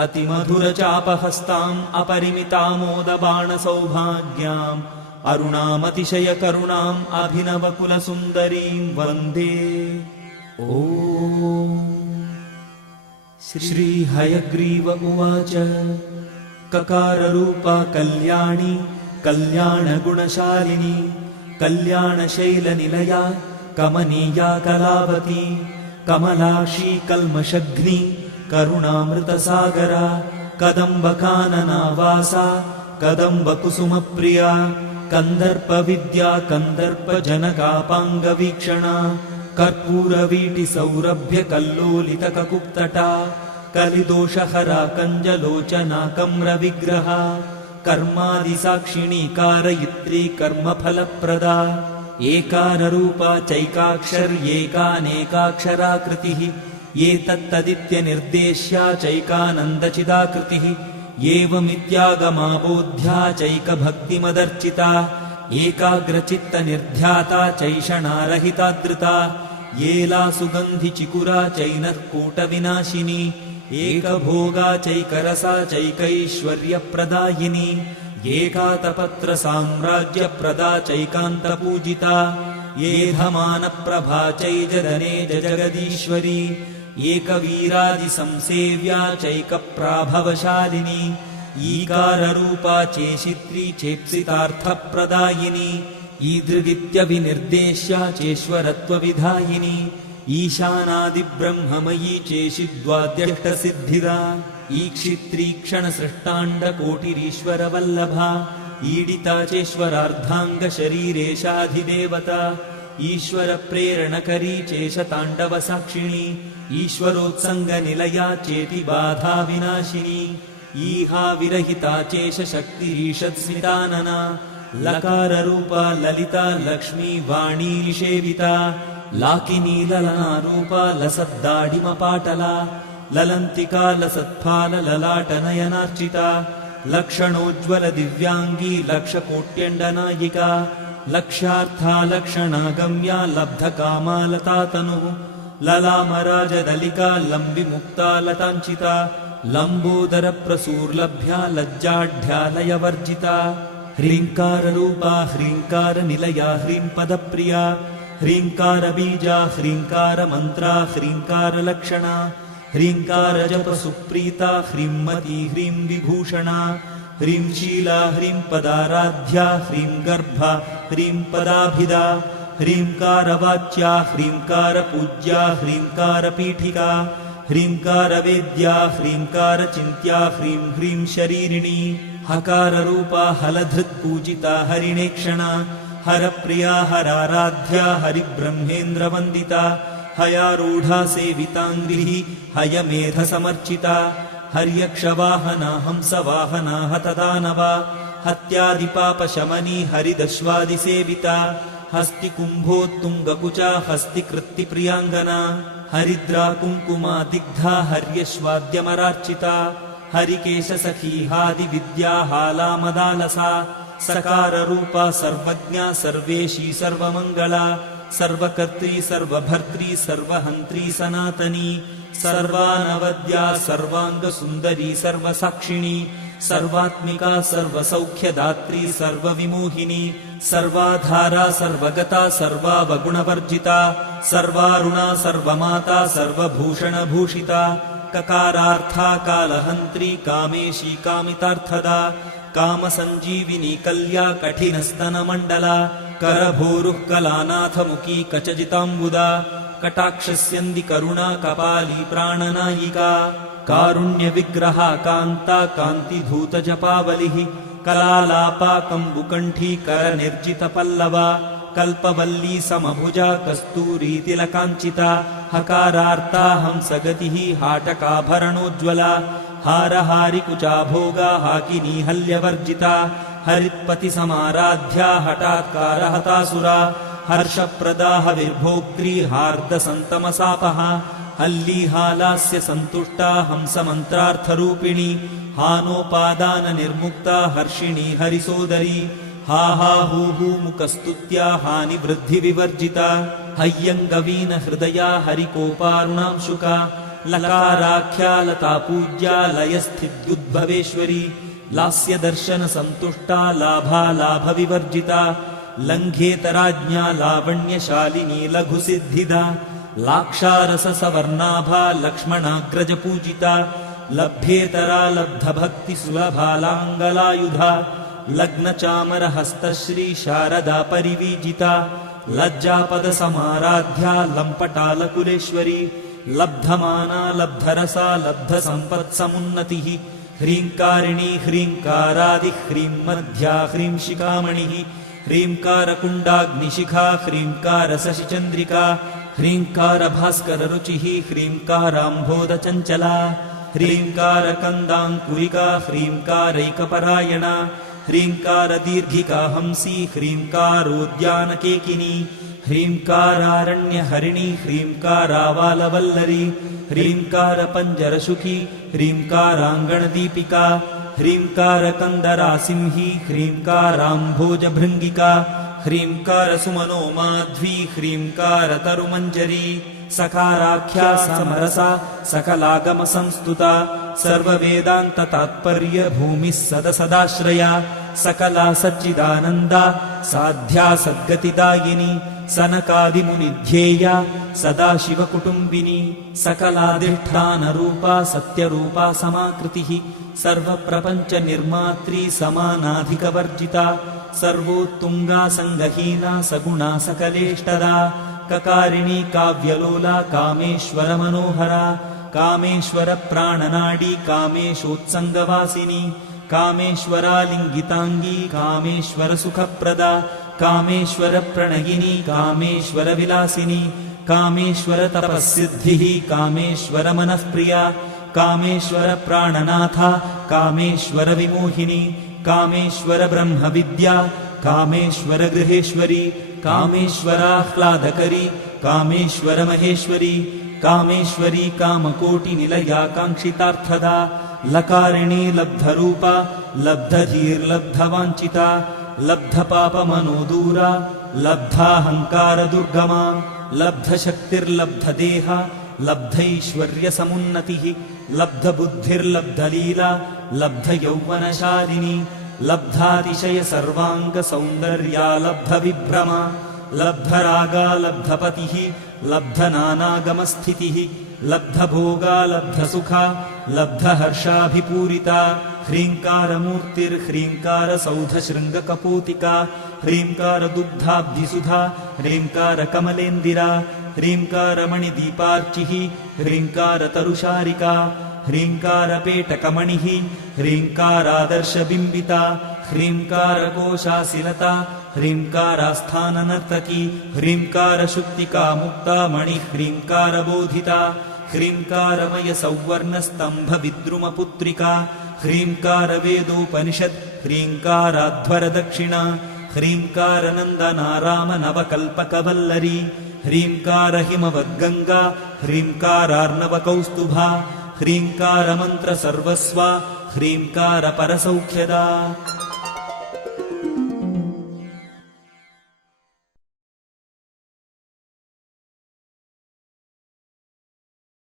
अतिमधुरचापहस्ताम् अपरिमितामोदबाणसौभाग्याम् अरुणामतिशयकरुणाम् अभिनवकुलसुन्दरीम् वन्दे। ॐ श्रीहयग्रीव उवाच ककाररूपा कल्याणी कल्याणगुणशालिनी कल्याणशैलनिलया कमनीया कलावती कमलाक्षी कल्मषघ्नी करुणामृतसागरा कदम्बकाननावासा कदम्बकुसुमप्रिया कन्दर्पविद्या कन्दर्पजनकापाङ्गवीक्षणा कर्पूरवीटिसौरभ्यकल्लोलितककुप्तटा कलिदोषहरा कञ्जलोचना कम्रविग्रहा कर्मादिसाक्षिणी कारयित्री कर्मफलप्रदा एकाररूपा चैकाक्षर्येकानेकाक्षराकृतिः एतत्तदित्यनिर्देश्या चैकानन्दचिदाकृतिः एवमित्यागमाबोध्या चैकभक्तिमदर्चिता एकाग्रचित्तनिर्ध्याता चैषणारहितादृता येला सुगन्धिचिकुरा चैनत्कूटविनाशिनी एकभोगा चैकरसा चैकैश्वर्यप्रदायिनी एकातपत्रसाम्राज्यप्रदा चैकान्तपूजिता एधमानप्रभा चैजदने जगदीश्वरी एकवीरादिसंसेव्या चैकप्राभवशालिनी ईकाररूपा चेशित्री चेप्सितार्थप्रदायिनी ईदृगित्यभिनिर्देश्या चेश्वरत्वविधायिनी ईशानादिब्रह्ममयी चेशिद्वाद्यष्टसिद्धिदा ईक्षित्रीक्षणसृष्टाण्डकोटिरीश्वरवल्लभा ईडिता चेश्वरार्धाङ्गशरीरेशाधिदेवता ईश्वरप्रेरणकरी चेशताण्डवसाक्षिणी ईश्वरोत्सङ्गनिलया चेतिबाधाविनाशिनी ईहा विरहिता चेशशक्तिरीषत्स्मितानना लकाररूपा ललिता लक्ष्मी वाणीसेविता लाकिनी ललनारूपा लसद्दाडिमपाटला ललन्तिका लसत्फालललाटनयनार्चिता लक्षणोज्ज्वल दिव्याङ्गी लक्षकोट्यण्डनायिका लक्ष्यार्था लक्षणागम्या लब्धकामा लतातनुः ललामराजदलिका लम्बिमुक्ता लताञ्चिता लम्बोदरप्रसूर्लभ्या लज्जाढ्यालयवर्जिता ह्रीङ्काररूपा ह्रीङ्कारनिलया ह्रीङ्पदप्रिया ह्रीङ्कारबीजा ह्रीङ्कारमन्त्रा ह्रीङ्कारलक्षणा ह्रीङ्कारजपसुप्रीता ह्रींमती ह्रीं विभूषणा ह्रीं शीला ह्रीं पदाराध्या ह्रीं गर्भा ह्रीं पदाभिदा ह्रींकारवाच्या ह्रींकारपूज्या ह्रींकारपीठिका ह्रींकारवेद्या ह्रींकारचिन्त्या ह्रीं ह्रीं शरीरिणी हकाररूपा हलधृत्पूजिता हरिणेक्षणा हरप्रिया हराराध्या हरिब्रह्मेन्द्रवन्दिता हयारूढा सेविताङ्ग्रिः हयमेधसमर्चिता हर्यक्षवाहना हंसवाहना हतदानवा हत्यादिपापशमनी हरिदश्वादिसेविता हस्तिकुम्भोत्तुङ्गकुचा हस्तिकृत्तिप्रियाङ्गना हरिद्रा कुङ्कुमा दिग्धा हर्यश्वाद्यमरार्चिता हरिकेशसखीहादिविद्या हालामदालसा सकाररूपा सर्वज्ञा सर्वेशी सर्वमङ्गला सर्वकर्त्री सर्वभर्त्री सर्वहन्त्री सनातनी सर्वानवद्या सर्वाङ्गसुन्दरी सर्वसाक्षिणी सर्वात्मिका सर्वसौख्यदात्री सर्वविमोहिनी सर्वाधारा सर्वगता सर्वावगुणवर्जिता सर्वारुणा सर्वमाता सर्वभूषणभूषिता ककारार्था कालहन्त्री कामेशी कामितार्थदा कामसञ्जीविनी कल्या कठिनस्तनमण्डला करभोरुः कलानाथमुखी कचजिताम्बुदा कटाक्षस्यन्दी करुणा कपाली प्राणनायिका कारुण्यविग्रहा कान्ता कान्तिधूतजपावलिः कलालापा कम्बुकण्ठी करनिर्जितपल्लवा कल्पवल्ली समभुजा कस्तूरी तिलकाञ्चिता हकारार्ता हंसगतिः हाटकाभरणोज्ज्वला हारहारिकुचा भोगा हाकिनी हल्यवर्जिता हरित्पतिसमाराध्या हठात्कारहतासुरा हर्षप्रदा हविर्भोक्त्री हार्दसन्तमसापः हल्लीहालास्य सन्तुष्टा हंसमन्त्रार्थरूपिणी हानोपादाननिर्मुक्ता हर्षिणी हरिसोदरी हा हा हू हू मुकस्तुत्या हानिवृद्धिविवर्जिता हय्यङ्गवीन हृदया हरिकोपारुणांशुका लकाराख्या लता पूज्या लयस्थित्युद्भवेश्वरी लास्य दर्शन संतुष्टा लाभा लाभ विवर्जिता लङ्घेतराज्ञा लावण्यशालिनी लघुसिद्धिदा लाक्षारस सवर्णाभा लक्ष्मणाग्रज पूजिता लभ्येतरा लब्धभक्ति सुलभा लाङ्गलायुधा लग्नचामर हस्तश्री शारदा परिवीजिता लज्जापद समाराध्या लम्पटालकुलेश्वरी लब्धमाना लब्धरसा लब्धसम्पत्समुन्नतिः ह्रीङ्कारिणी ह्रीङ्कारादि ह्रीं मध्या ह्रीं शिखामणिः ह्रीङ्कारकुण्डाग्निशिखा ह्रीङ्कारशशिचन्द्रिका ह्रीङ्कारभास्कररुचिः ह्रीङ्काराम्भोदचञ्चला ह्रीङ्कारकन्दाङ्कुरिका ह्रीङ्कारैकपरायणा ह्रीङ्कारदीर्घिका हंसी ह्रीङ्कारोद्यानकेकिनी ह्रीङ्कारारण्यहरिणी ह्रीङ्कारावालवल्लरी ह्रीङ्कारपञ्जरसुखी ह्रीङ्काराङ्गणदीपिका ह्रीङ्कारकन्दरासिंही ह्रीङ्काराम्भोजभृङ्गिका ह्रीङ्कारसुमनोमाध्वी ह्रीङ्कारतरुमञ्जरी सकाराख्या समरसा सकलागमसंस्तुता सर्ववेदान्ततात्पर्य भूमिः सदसदाश्रया सकला सच्चिदानन्दा साध्या सद्गतिदायिनी सनकादिमुनिध्येया सदाशिवकुटुम्बिनी सकलाधिष्ठानरूपा सत्यरूपा समाकृतिः सर्वप्रपञ्चनिर्मात्री समानाधिकवर्जिता सर्वोत्तुङ्गा सङ्गहीना सगुणा सकलेष्टदा ककारिणी काव्यलोला कामेश्वरमनोहरा कामेश्वरप्राणनाडी कामेशोत्सङ्गवासिनी कामेश्वरालिङ्गिताङ्गी कामेश्वरसुखप्रदा कामेश्वरप्रणयिनी कामेश्वरविलासिनी कामेश्वरतपःसिद्धिः कामेश्वरमनःप्रिया कामेश्वरप्राणनाथा कामेश्वरविमोहिनी कामेश्वरब्रह्मविद्या कामेश्वरगृहेश्वरी कामेश्वराह्लादकरी कामेश्वरमहेश्वरी कामेश्वरी कामकोटिनिलया काङ्क्षितार्थदा लकारिणी लब्धरूपा लब्धधीर्लब्धवाञ्छिता लब्धपापमनोदूरा लब्धाहङ्कारदुर्गमा लब्धशक्तिर्लब्धदेहा लब्धैश्वर्यसमुन्नतिः लब्धबुद्धिर्लब्धलीला लब्धयौवनशालिनी लब्धातिशय सर्वाङ्गसौन्दर्या लब्धविभ्रमा लब्धरागा लब्धपतिः लब्धनानागमस्थितिः लब्धभोगा लब्धसुखा लब्धहर्षाभिपूरिता ह्रीङ्कारमूर्तिर्ह्रीङ्कारसौधशृङ्गकपोतिका ह्रीङ्कारदुग्धाब्धिसुधा ह्रीङ्कारकमलेन्दिरा ह्रीङ्कारमणिदीपार्चिः ह्रीङ्कारतरुशारिका ह्रीङ्कारपेटकमणिः ह्रीङ्कारादर्शबिम्बिता ह्रीङ्कारकोशाशिलता ह्रीङ्कारास्थाननर्तकी ह्रीङ्कारशुक्तिका मुक्ता मणिः ह्रीङ्कारबोधिता ह्रीङ्कारमयसौवर्णस्तम्भविद्रुमपुत्रिका ह्रीङ्कारवेदोपनिषत् ह्रीङ्काराध्वरदक्षिणा ह्रीङ्कारनन्दनारामनवकल्पकवल्लरी ह्रीङ्कारहिमवद्गङ्गा ह्रीङ्कारार्णवकौस्तुभा ह्रीङ्कारमन्त्रसर्वस्वा ह्रीङ्कारपरसौख्यदा।